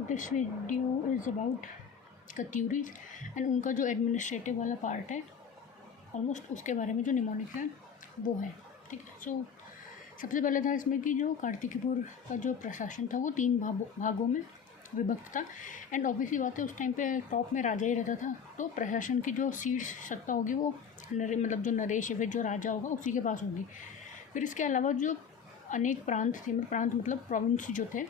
This video is about Katyuris and उनका जो administrative वाला पार्ट है ऑलमोस्ट उसके बारे में जो निमोनिक है वो है। ठीक है, सो सबसे पहले था इसमें कि जो कार्तिकपुर का जो प्रशासन था वो 3 भागों में विभक्त था। एंड ऑब्वियसली बात है उस टाइम पे टॉप में राजा ही रहता था, तो प्रशासन की जो शीर्ष सत्ता होगी वो मतलब जो नरेश या फिर जो राजा होगा उसी के पास होगी। फिर इसके अलावा जो अनेक प्रांत थे, प्रांत मतलब प्रोविंस जो थे,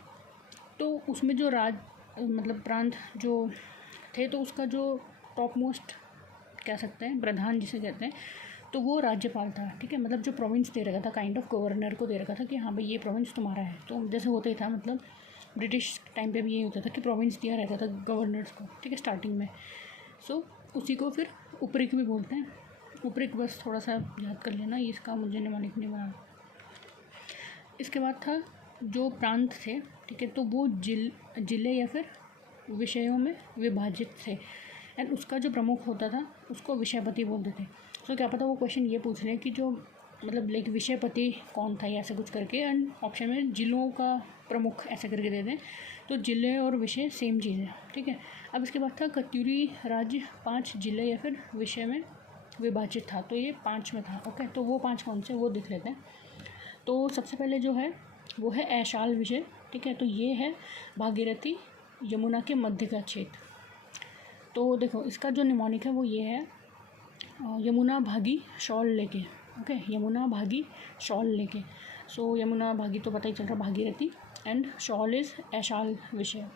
तो उसमें जो मतलब प्रांत जो थे तो उसका जो टॉप मोस्ट कह सकते हैं प्रधान जिसे कहते हैं, तो वो राज्यपाल था। ठीक है, मतलब जो प्रोविंस दे रखा था काइंड ऑफ गवर्नर को दे रखा था कि हाँ भाई ये प्रोविंस तुम्हारा है। तो जैसे होता ही था, मतलब ब्रिटिश टाइम पे भी यही होता था कि प्रोविंस दिया रहता था गवर्नर्स को। ठीक है, स्टार्टिंग में। सो उसी को फिर उपरिक भी बोलते हैं। उपरिक बस थोड़ा सा याद कर लेना, इसका मुझे निमोनिक नहीं बना। इसके बाद था जो प्रांत थे, ठीक है, तो वो जिले या फिर विषयों में विभाजित थे। एंड उसका जो प्रमुख होता था उसको विषयपति बोलते थे। तो क्या पता वो क्वेश्चन ये पूछ लें कि जो मतलब लाइक विषयपति कौन था या ऐसा कुछ करके, एंड ऑप्शन में जिलों का प्रमुख ऐसा करके दे दें। तो जिले और विषय सेम चीज़ है। ठीक है, अब इसके बाद था कत्यूरी राज्य 5 जिले या फिर विषय में विभाजित था, तो ये 5 में था। ओके, तो वो 5 कौन से वो देख लेते हैं। तो सबसे पहले जो है वो है ऐशाल विषय। ठीक है, तो ये है भागीरथी यमुना के मध्य का क्षेत्र। तो देखो इसका जो निमोनिक है वो ये है यमुना भागी शॉल लेके। ओके, यमुना भागी शॉल लेके। सो यमुना भागी तो पता ही चल रहा भागीरथी, एंड शॉल इज़ ऐशाल विषय।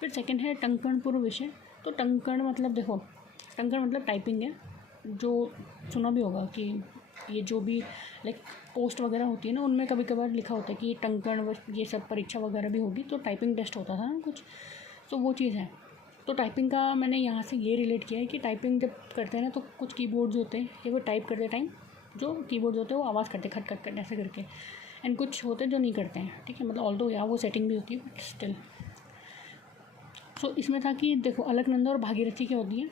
फिर सेकंड है टंकणपुर विषय। तो टंकण मतलब देखो, टंकण मतलब टाइपिंग है, जो सुना भी होगा कि ये जो भी लाइक पोस्ट वगैरह होती है ना, उनमें कभी कभार लिखा होता है कि टंकण ये सब परीक्षा वगैरह भी होगी, तो टाइपिंग टेस्ट होता था ना कुछ, तो वो चीज़ है। तो टाइपिंग का मैंने यहाँ से ये रिलेट किया है कि टाइपिंग जब करते हैं ना तो कुछ कीबोर्ड्स होते हैं या वो टाइप करते टाइम जो कीबोर्ड्स होते हैं वो आवाज़ करते खट खट खट ऐसे करके, एंड कुछ होते हैं जो नहीं करते हैं। ठीक है, मतलब ऑल्दो यहाँ वो सेटिंग भी होती है बट स्टिल। सो इसमें था कि देखो अलकनंदा और भागीरथी क्या होती है,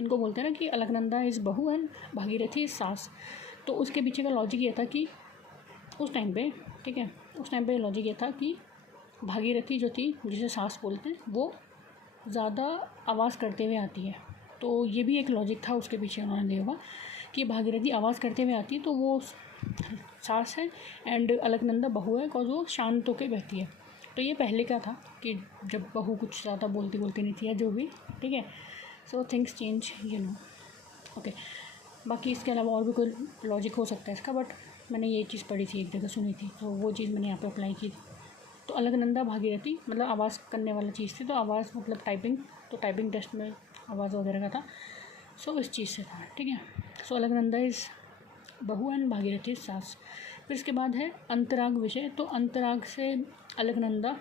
इनको बोलते हैं ना कि अलकनंदा इज़ बहू एंड भागीरथी इज़ सास। तो उसके पीछे का लॉजिक ये था कि उस टाइम पे, ठीक है, उस टाइम पे लॉजिक ये था कि भागीरथी जो थी जिसे सास बोलते हैं वो ज़्यादा आवाज़ करते हुए आती है। तो ये भी एक लॉजिक था उसके पीछे उन्होंने दिया होगा कि भागीरथी आवाज़ करते हुए आती है तो वो सास है, एंड अलकनंदा बहू है और वो शांत होकर बहती है। तो ये पहले का था कि जब बहू कुछ ज़्यादा बोलती नहीं थी या जो भी। ठीक है, सो थिंग्स चेंज ओके। बाकी इसके अलावा और भी कोई लॉजिक हो सकता है इसका, बट मैंने ये चीज़ पढ़ी थी, एक जगह सुनी थी, तो वो चीज़ मैंने यहाँ पे अप्लाई की थी। तो अलकनंदा भागीरथी मतलब आवाज़ करने वाला चीज़ थी, तो आवाज़ मतलब टाइपिंग, तो टाइपिंग टेस्ट में आवाज़ वगैरह का था। सो इस चीज़ से था। ठीक है, सो अलकनंदा इज़ बहू एंड भागीरथी इज़ सास। फिर इसके बाद है अंतराग विषय। तो अंतराग से अलकनंदा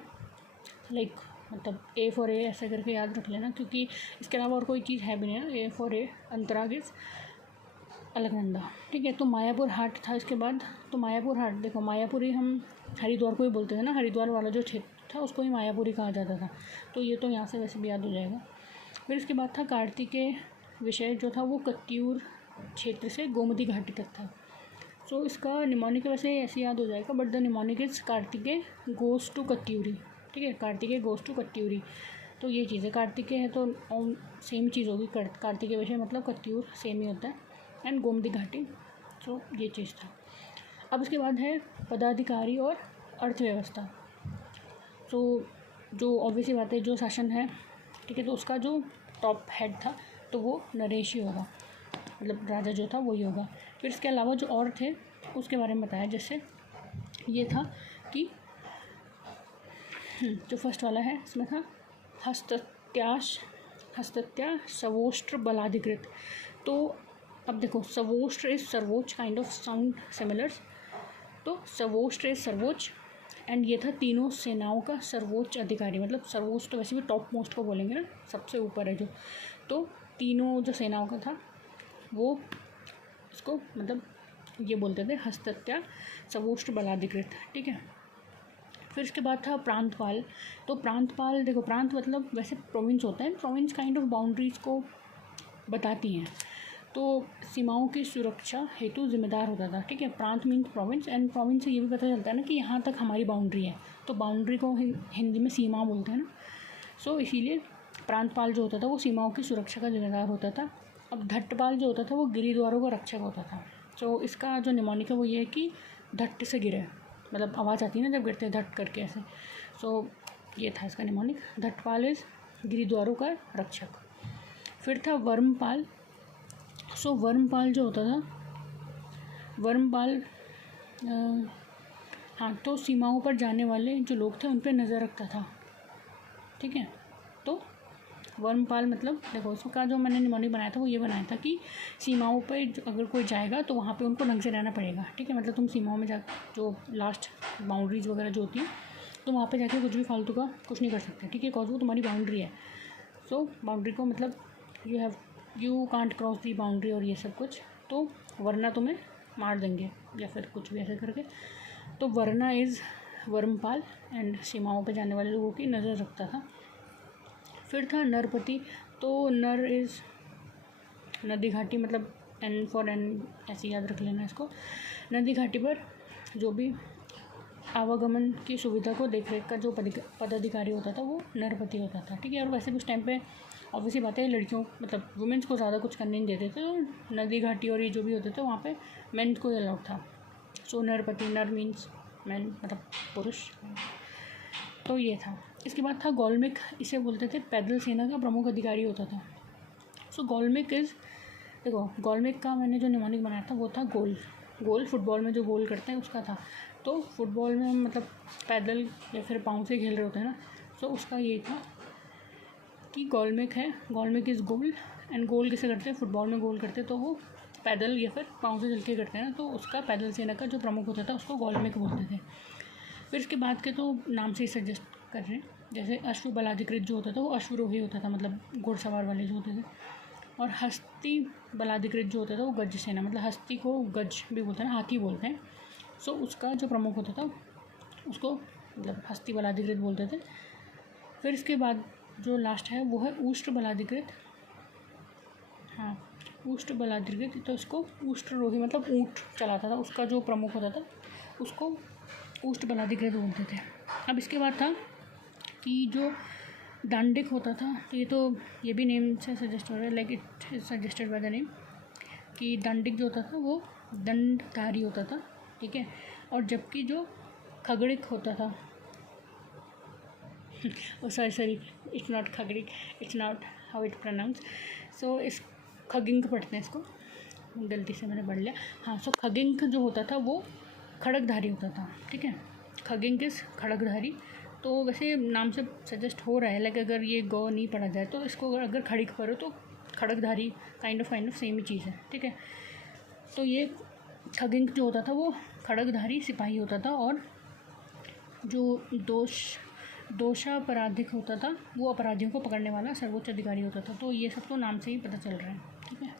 लाइक मतलब ए फॉर ए ऐसा करके याद रख लेना, क्योंकि इसके अलावा और कोई चीज़ है भी नहीं ना। ए फॉर ए, अंतराग इज़ अलकनंदा। ठीक है, तो मायापुर हाट था इसके बाद। तो मायापुर हाट देखो, मायापुरी हम हरिद्वार को ही बोलते थे ना, हरिद्वार वाला जो क्षेत्र था उसको ही मायापुरी कहा जाता था। तो ये तो यहाँ से वैसे भी याद हो जाएगा। फिर इसके बाद था कार्तिकेय विषय जो था वो कत्यूर क्षेत्र से गोमती घाटी तक था। सो इसका निमोनिक वैसे ऐसे याद हो जाएगा, but the mnemonic is Kartikeya goes to Katyuri. ठीक है, कार्तिकेय गोज़ टू कत्यूरी। तो ये चीज़ है, कार्तिकेय है तो सेम चीज़ होगी, कार्तिकेय विषय मतलब कत्यूर सेम ही होता है, एंड गोमती घाटी। तो ये चीज़ था। अब इसके बाद है पदाधिकारी और अर्थव्यवस्था। तो जो ऑब्वियसली बात है जो शासन है, ठीक है, तो उसका जो टॉप हेड था तो वो नरेश ही होगा, मतलब राजा जो था वही होगा। फिर इसके अलावा जो और थे उसके बारे में बताया, जैसे ये था कि जो फर्स्ट वाला है इसमें था हस्तत्या सवोष्ट्र बलाधिकृत। तो अब देखो सवोष्ट्र इज सर्वोच्च, काइंड ऑफ साउंड सिमिलर्स। तो सवोष्ट्र इज सर्वोच्च, एंड ये था तीनों सेनाओं का सर्वोच्च अधिकारी। मतलब सर्वोच्च तो वैसे भी टॉप मोस्ट को बोलेंगे ना, सबसे ऊपर है जो। तो तीनों जो सेनाओं का था वो इसको मतलब ये बोलते थे हस्तत्या सवोष्ट्र बलाधिकृत। ठीक है, फिर इसके बाद था प्रांतपाल। तो प्रांतपाल देखो, प्रांत मतलब वैसे प्रोविंस होता है, प्रोविंस काइंड ऑफ बाउंड्रीज़ को बताती हैं, तो सीमाओं की सुरक्षा हेतु जिम्मेदार होता था। ठीक है, प्रांत मीन्स प्रोविंस, एंड प्रोविंस से ये भी पता चलता है ना कि यहाँ तक हमारी बाउंड्री है, तो बाउंड्री को हिंदी में सीमा बोलते हैं ना। सो इसीलिए प्रांतपाल जो होता था वो सीमाओं की सुरक्षा का जिम्मेदार होता था। अब धट्टपाल जो होता था वो गिरिद्वारों का रक्षक होता था। सो इसका जो निमोनिक है वो ये है कि धट्ट से गिरे, मतलब आवाज़ आती है ना जब गिरते हैं धट्ट करके ऐसे। सो ये था इसका निमोनिक। धट्टपाल इज़ गिरिद्वारों का रक्षक। फिर था वर्मपाल। सो वर्मपाल जो होता था, वर्मपाल हाँ, तो सीमाओं पर जाने वाले जो लोग थे उन पर नज़र रखता था, ठीक है। तो वर्मपाल मतलब देखो उसका जो मैंने निमोनिक बनाया था वो ये बनाया था कि सीमाओं पर अगर कोई जाएगा तो वहाँ पे उनको ढंग से रहना पड़ेगा, ठीक है। मतलब तुम सीमाओं में जा, जो लास्ट बाउंड्रीज वगैरह जो होती है, तो वहाँ पे जाके कुछ भी फालतू का कुछ नहीं कर सकते, ठीक है, कॉज वो तुम्हारी बाउंड्री है। सो बाउंड्री को मतलब you can't cross the boundary और ये सब कुछ, तो वरना तुम्हें मार देंगे या फिर कुछ भी ऐसे करके। तो वरना इज़ वर्मपाल एंड सीमाओं पे जाने वाले लोगों की नज़र रखता था। फिर था नरपति। तो नर इज़ नदी घाटी, मतलब एन फॉर एन ऐसे याद रख लेना इसको। नदी घाटी पर जो भी आवागमन की सुविधा को देखरेख का जो पदाधिकारी होता था वो नरपति होता था, ठीक है। और वैसे भी उस टाइम पे ऑब्वियसली बात है लड़कियों मतलब वुमेंस को ज़्यादा कुछ करने नहीं देते थे, तो नदी घाटी और ये जो भी होते थे वहाँ पे मेंस को अलाउड था। सो नरपति, नर मीन्स मैन, मतलब पुरुष। तो ये था। इसके बाद था गोलमिक। इसे बोलते थे पैदल सेना का प्रमुख अधिकारी होता था। सो गोलमिक इज़, देखो गोलमिक का मैंने जो निमोनिक बनाया था वो था गोल फुटबॉल में जो गोल करते हैं उसका था। तो फुटबॉल में मतलब पैदल या फिर पाँव से खेल रहे होते हैं ना, सो उसका ये था कि गोलमिक है, गोलमिक इज़ गोल। एंड गोल किसे करते हैं, फुटबॉल में गोल करते हैं तो वो पैदल या फिर पाँव से चल के करते हैं ना, तो उसका पैदल सेना का जो प्रमुख होता था उसको गोलमिक बोलते थे। फिर इसके बाद के तो नाम से ही सजेस्ट कर रहे हैं, जैसे अश्व बलाधिकृत जो होता था वो अश्वरोही होता था, मतलब घुड़सवार वाले जो होते थे। और हस्ती बलाधिकृत जो होता था वो गज सेना, मतलब हस्ती को गज भी बोलते हैं ना, हाथी बोलते हैं। सो उसका जो प्रमुख होता था उसको मतलब हस्ती बलाधिकृत बोलते थे। फिर इसके बाद जो लास्ट है वो है उष्ट्र बलाधिकृत। हाँ, उष्ट्र बलाधिकृत, तो इसको उष्ट्ररोही मतलब ऊँट चलाता था, उसका जो प्रमुख होता था उसको उष्ट्र बलाधिकृत बोलते थे। अब इसके बाद था कि जो दांडिक होता था, तो ये भी नेम से सजेस्ट हो रहा है, like it is suggested by the name, कि दांडिक जो होता था वो दंडधारी होता था, ठीक है। और जबकि जो खगड़िक होता था सॉरी इट्स नॉट खगड़िक, it's not how it pronounce. So इस खगिंक पढ़ते हैं इसको, गलती से मैंने पढ़ लिया। हाँ, सो खगिंक जो होता था वो खड़गधारी होता था, ठीक है। खगिंक इस खड़गधारी। तो वैसे नाम से सजेस्ट हो रहा है, लाइक अगर ये गौ नहीं पढ़ा जाए तो इसको अगर खड़िक पढ़ो तो खड़गधारी काइंड ऑफ सेम ही चीज़ है, ठीक है। तो ये खगिंक जो होता था वो खड़गधारी सिपाही होता था, और जो दोषापराधिक होता था वो अपराधियों को पकड़ने वाला सर्वोच्च अधिकारी होता था। तो ये सब तो नाम से ही पता चल रहा है, ठीक है।